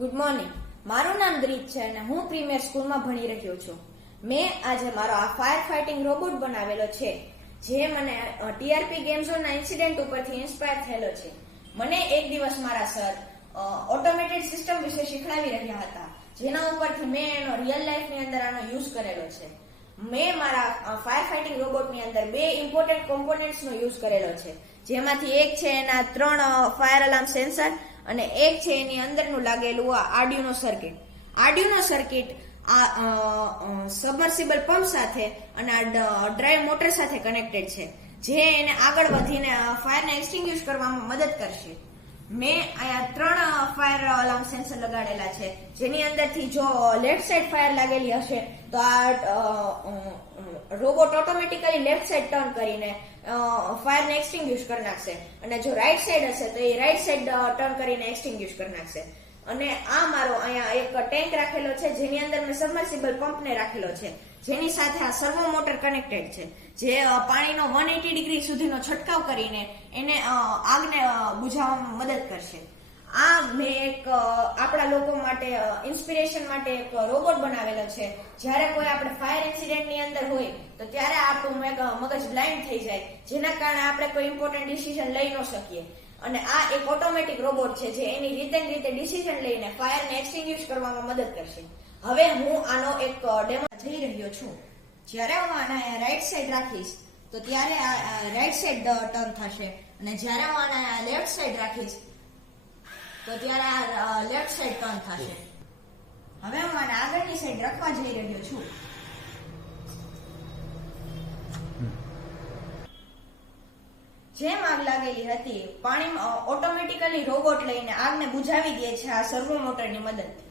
Good morning. મારું નામ દ્રીજ છે અને હું પ્રીમિયર સ્કૂલમાં ભણી રહ્યો છું. મેં આજે મારો આ ફાયર ફાઇટિંગ રોબોટ બનાવેલો છે, જે મને ટીઆરપી ગેમ ઝોનના ઇન્સિડન્ટ ઉપરથી ઇન્સ્પાયર થયેલો છે. મને એક દિવસ મારા સર ઓટોમેટેડ સિસ્ટમ વિશે શીખવાડી રહ્યા હતા, જેના ઉપરથી મેં એનો રિયલ લાઈફની અંદર આનો યુઝ કરેલો છે. મેં મારા ફાયર ફાઇટિંગ રોબોટની અંદર 2 ઇમ્પોર્ટન્ટ કોમ્પોનેન્ટ્સનો યુઝ કરેલો છે, જેમાંથી એક છે એના 3 ફાયર અલાર્મ સેન્સર અને એક છે એની અંદરનું લાગેલું આર્ડિનો સર્કિટ. આર્ડિનો સર્કિટ આ સબમર્સિબલ પંપ સાથે અને આ ડ્રાઈવ મોટર સાથે કનેક્ટેડ છે, જે એને આગળ વધીને ફાયરને એક્સટિંગ્વિશ કરવામાં મદદ કરશે. મેં અહીંયા 3 ફાયર અલાર્મ સેન્સર લગાડેલા છે, જેની અંદરથી જો લેફ્ટ સાઈડ ફાયર લાગેલી હશે તો આ robot automatically left side turn કરીને ફાયરને એક્સટિંગ્વિશ કરી નાખશે, અને જો રાઈટ સાઈડ હશે તો એ રાઈટ સાઈડ ટર્ન કરીને એક્સટિંગ્વિશ કરી નાખશે. અને આ મારો અહીંયા એક ટેન્ક રાખેલો છે, જેની અંદર મેં સબમર્સિબલ પંપને રાખેલો છે, જેની સાથે આ સર્વો મોટર કનેક્ટેડ છે, જે પાણીનો 180 ડિગ્રી સુધીનો છંટકાવ કરીને એને આગને બુઝાવવામાં મદદ કરશે. આ મેં એક આપણા લોકો માટે ઇન્સ્પિરેશન માટે એક રોબોટ બનાવેલો છે. જ્યારે કોઈ આપણે ફાયર ઇન્સિડન્ટની અંદર હોય તો ત્યારે આપણું મગજ બ્લાઇન્ડ થઈ જાય, જેના કારણે આપણે કોઈ ઇમ્પોર્ટન્ટ ડિસિઝન લઈ ન શકીએ. અને આ એક ઓટોમેટિક રોબોટ છે, જે એની રીતે ડિસિઝન લઈને ફાયરને એક્સટિંગ્વિશ કરવામાં મદદ કરશે. હવે હું આનો એક ડેમો જઈ રહ્યો છું. જ્યારે હું આના રાઈટ સાઈડ રાખીશ તો ત્યારે આ રાઈટ સાઈડ ટર્ન થશે, અને જ્યારે હું આના લેફ્ટ સાઈડ રાખીશ તો ત્યારે આ લેફ્ટ સાઈડ ટર્ન થશે. હવે હું આને આગળની સાઈડ રાખવા જઈ રહ્યો છું. જેમ આગ લાગેલી હતી, પાણીમાં ઓટોમેટિકલી રોબોટ લઈને આગને બુઝાવી દે છે આ સર્વો મોટરની મદદથી.